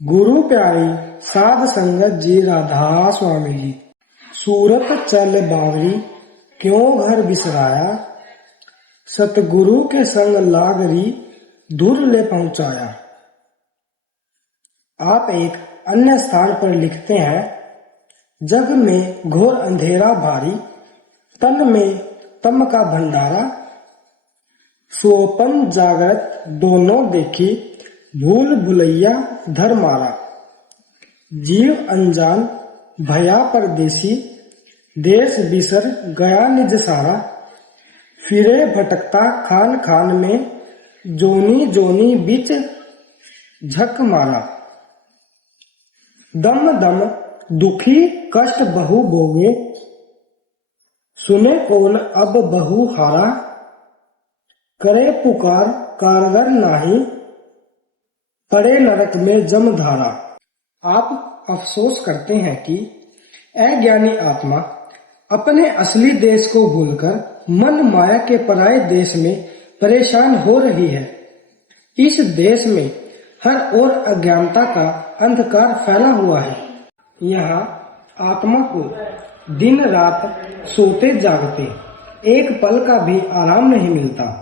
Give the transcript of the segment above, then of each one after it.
गुरु प्यारी साध संगत जी राधा स्वामी जी। सूरत चल बावरी क्यों घर बिसराया, सतगुरु के संग लागरी दूर ले पहुंचाया। आप एक अन्य स्थान पर लिखते हैं, जग में घोर अंधेरा भारी, तन में तम का भंडारा। सोपन जागृत दोनों देखी, भूल भुलैया धर मारा। जीव अनजान भया परदेसी, देश बिसर गया निज सारा। फिरे भटकता खान खान में, जोनी जोनी बीच झक मारा। दम दम दुखी कष्ट बहु भोगे, सुने कौन अब बहु हारा। करे पुकार कारगर नाही, पड़े नरक में जमधारा। आप अफसोस करते हैं कि अज्ञानी आत्मा अपने असली देश को भूलकर मन माया के पराये देश में परेशान हो रही है। इस देश में हर ओर अज्ञानता का अंधकार फैला हुआ है। यहाँ आत्मा को दिन रात सोते जागते एक पल का भी आराम नहीं मिलता।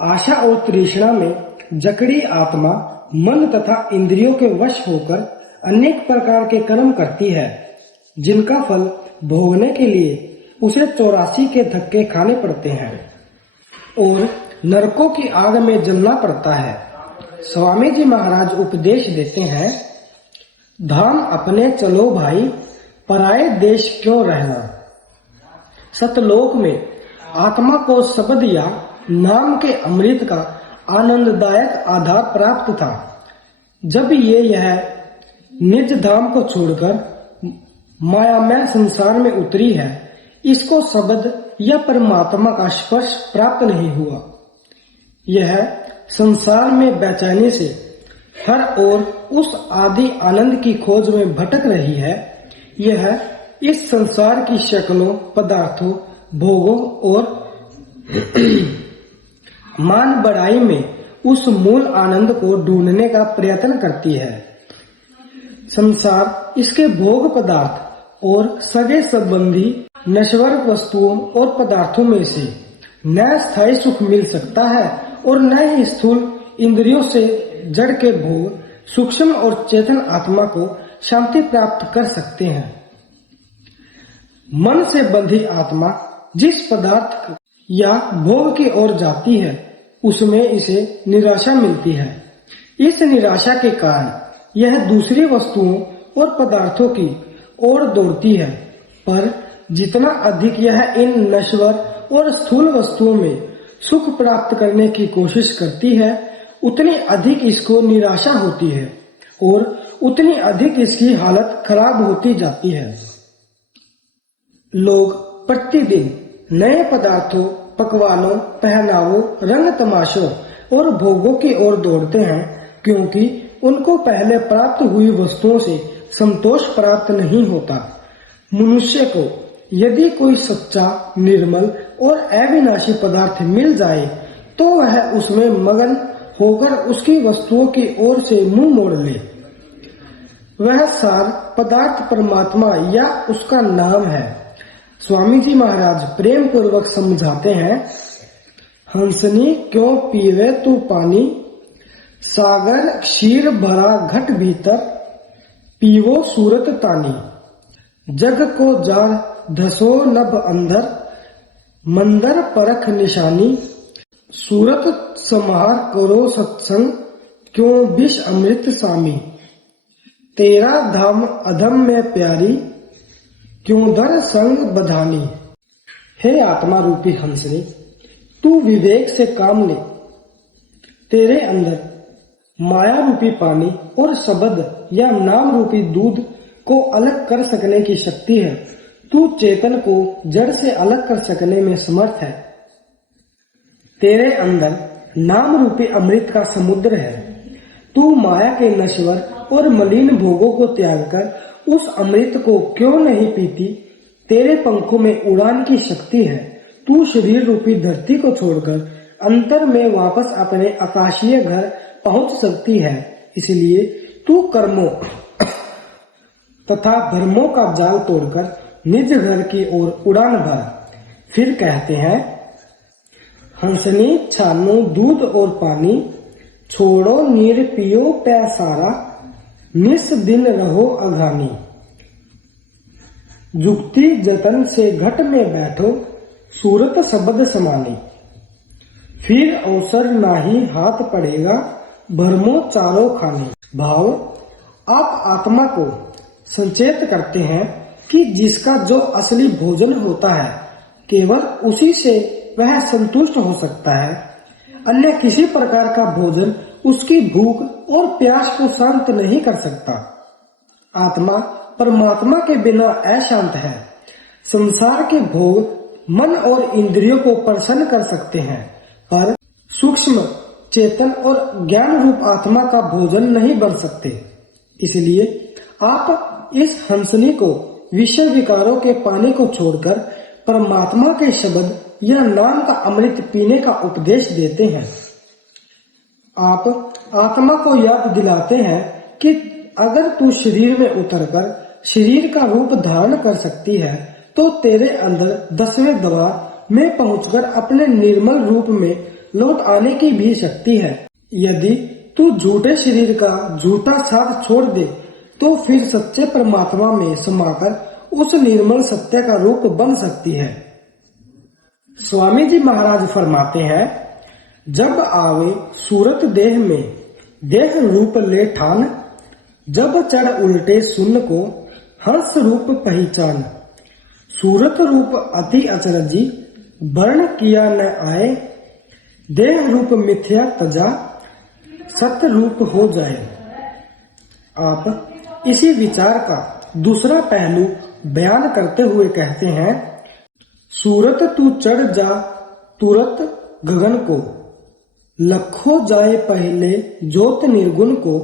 आशा और तृष्णा में जकड़ी आत्मा मन तथा इंद्रियों के वश होकर अनेक प्रकार के कर्म करती है, जिनका फल भोगने के लिए उसे 84 के धक्के खाने पड़ते हैं और नरकों की आग में जलना पड़ता है। स्वामी जी महाराज उपदेश देते हैं, धाम अपने चलो भाई, पराये देश क्यों रहना। सतलोक में आत्मा को शब्द या नाम के अमृत का आनंददायक आधार प्राप्त था। जब यह निज धाम को छोड़कर मायामय संसार में उतरी है, इसको शब्द या परमात्मा का स्पर्श प्राप्त नहीं हुआ। यह संसार में बेचैनी से हर ओर उस आदि आनंद की खोज में भटक रही है। यह इस संसार की शक्लों, पदार्थों, भोगों और मान बढ़ाई में उस मूल आनंद को ढूंढने का प्रयत्न करती है। संसार, इसके भोग पदार्थ और सगे संबंधी नश्वर वस्तुओं और पदार्थों में से न स्थायी सुख मिल सकता है और न ही स्थूल इंद्रियों से जड़ के भोग सूक्ष्म और चेतन आत्मा को शांति प्राप्त कर सकते हैं। मन से बंधी आत्मा जिस पदार्थ या भोग की ओर जाती है, उसमें इसे निराशा मिलती है। इस निराशा के कारण यह दूसरी वस्तुओं और पदार्थों की ओर दौड़ती है, पर जितना अधिक यह इन नश्वर और स्थूल वस्तुओं में सुख प्राप्त करने की कोशिश करती है, उतनी अधिक इसको निराशा होती है और उतनी अधिक इसकी हालत खराब होती जाती है। लोग प्रतिदिन नए पदार्थों, पकवानों, पहनावों, रंग तमाशों और भोगों की ओर दौड़ते हैं, क्योंकि उनको पहले प्राप्त हुई वस्तुओं से संतोष प्राप्त नहीं होता। मनुष्य को यदि कोई सच्चा, निर्मल और अविनाशी पदार्थ मिल जाए, तो वह उसमें मगन होकर उसकी वस्तुओं की ओर से मुंह मोड़ ले। वह सार पदार्थ परमात्मा या उसका नाम है। स्वामी जी महाराज प्रेम पूर्वक समझाते हैं, हंसनी क्यों पीवे तू पानी, सागर क्षीर भरा घट भीतर, पीवो सूरत तानी। जग को जार धसो नभ अंदर, मंदर परख निशानी। सूरत समार करो सत्संग, क्यों विष अमृत सामी। तेरा धाम अधम में प्यारी, क्यों दर संग बधानी। हे आत्मा रूपी हंसनी, तू विवेक से काम ले। तेरे अंदर माया रूपी पानी और शब्द या नाम रूपी दूध को अलग कर सकने की शक्ति है। तू चेतन को जड़ से अलग कर सकने में समर्थ है। तेरे अंदर नाम रूपी अमृत का समुद्र है। तू माया के नश्वर और मलिन भोगों को त्याग कर उस अमृत को क्यों नहीं पीती। तेरे पंखों में उड़ान की शक्ति है। तू शरीर रूपी धरती को छोड़कर अंतर में वापस अपने आकाशीय घर पहुंच सकती है। इसलिए तू कर्मों तथा धर्मों का जाल तोड़कर निज घर की ओर उड़ान भर। फिर कहते हैं, हंसनी छानो दूध और पानी, छोड़ो नीर पियो प्यासारा, निस दिन रहो अघानी। जुक्ति जतन से घट में बैठो, सूरत शब्द समानी। फिर अवसर नाही हाथ पड़ेगा, भरमो चारों खाने। भाव, आप आत्मा को संचेत करते हैं कि जिसका जो असली भोजन होता है केवल उसी से वह संतुष्ट हो सकता है। अन्य किसी प्रकार का भोजन उसकी भूख और प्यास को शांत नहीं कर सकता। आत्मा परमात्मा के बिना अशांत है। संसार के भोग मन और इंद्रियों को प्रसन्न कर सकते हैं, पर सूक्ष्म चेतन और ज्ञान रूप आत्मा का भोजन नहीं बन सकते। इसलिए आप इस हंसनी को विषय विकारों के पानी को छोड़कर परमात्मा के शब्द या नाम का अमृत पीने का उपदेश देते हैं। आप आत्मा को याद दिलाते हैं कि अगर तू शरीर में उतरकर शरीर का रूप धारण कर सकती है तो तेरे अंदर 10वें द्वार में पहुंचकर अपने निर्मल रूप में लौट आने की भी शक्ति है। यदि तू झूठे शरीर का झूठा साथ छोड़ दे तो फिर सच्चे परमात्मा में समाकर उस निर्मल सत्य का रूप बन सकती है। स्वामी जी महाराज फरमाते हैं, जब आवे सूरत देह में देह रूप ले ठान, जब चढ़ उल्टे सुन को हर्ष रूप पहचान। सूरत रूप अति अचरजी वर्ण किया न आए, देह रूप मिथ्या तजा सत्य रूप हो जाए। आप इसी विचार का दूसरा पहलू बयान करते हुए कहते हैं, सूरत तू चढ़ जा तुरत गगन को, लखो जाए पहले ज्योत निर्गुण को,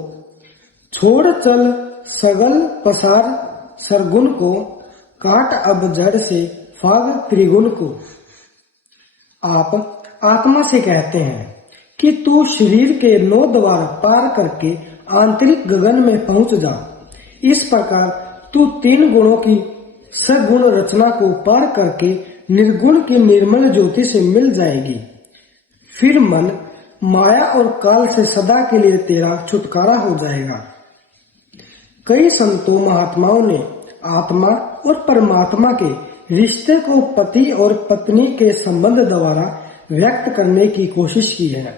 छोड़ चल सगल पसार सरगुण को, काट अब जड़ से फाग त्रिगुण को। आप आत्मा से कहते हैं कि तू शरीर के 9 द्वार पार करके आंतरिक गगन में पहुंच जा। इस प्रकार तू 3 गुणों की सगुण रचना को पार करके निर्गुण की निर्मल ज्योति से मिल जाएगी। फिर मन माया और काल से सदा के लिए तेरा छुटकारा हो जाएगा। कई संतों महात्माओं ने आत्मा और परमात्मा के रिश्ते को पति और पत्नी के संबंध द्वारा व्यक्त करने की कोशिश की है।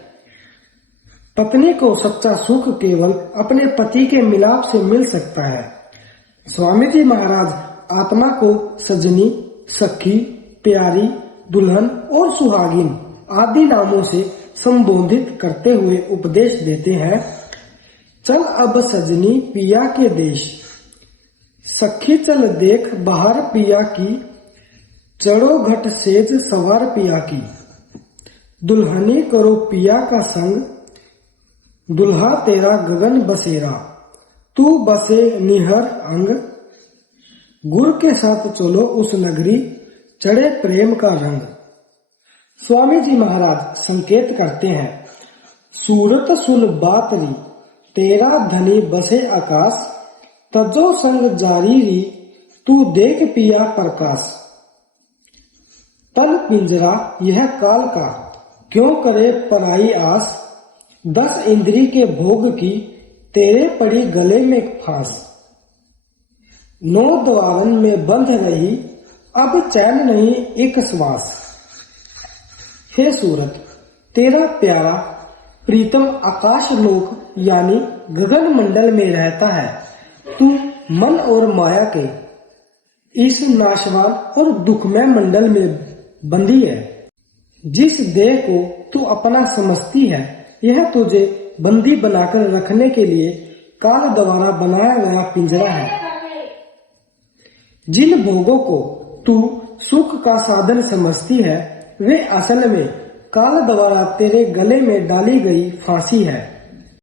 पत्नी को सच्चा सुख केवल अपने पति के मिलाप से मिल सकता है। स्वामी जी महाराज आत्मा को सजनी, सखी, प्यारी, दुल्हन और सुहागिन आदि नामों से संबोधित करते हुए उपदेश देते हैं। चल अब सजनी पिया के देश, सखी चल देख बाहर पिया की, चढ़ो घट सेज सवार पिया की। दुल्हनी करो पिया का संग, दुल्हा तेरा गगन बसेरा, तू बसे निहर अंग। गुर के साथ चलो उस नगरी, चढ़े प्रेम का रंग। स्वामी जी महाराज संकेत करते हैं, सूरत सुन बात री, तेरा धनी बसे आकाश, तजो संग जारी री, तू देख पिया प्रकाश। तन पिंजरा यह काल का, क्यों करे पराई आस, 10 इंद्री के भोग की, तेरे पड़ी गले में फांस। 9 द्वारन में बंध रही, अब चैन नहीं एक श्वास। हे सूरत, तेरा प्यारा प्रीतम आकाश लोक यानी गगन मंडल में रहता है। तू मन और माया के इस नाशवान और दुखमय मंडल में बंधी है। जिस देह को तू अपना समझती है, यह तुझे बंदी बनाकर रखने के लिए काल द्वारा बनाया गया पिंजरा है। जिन भोगों को तू सुख का साधन समझती है, वे असल में काल द्वारा तेरे गले में डाली गई फांसी है।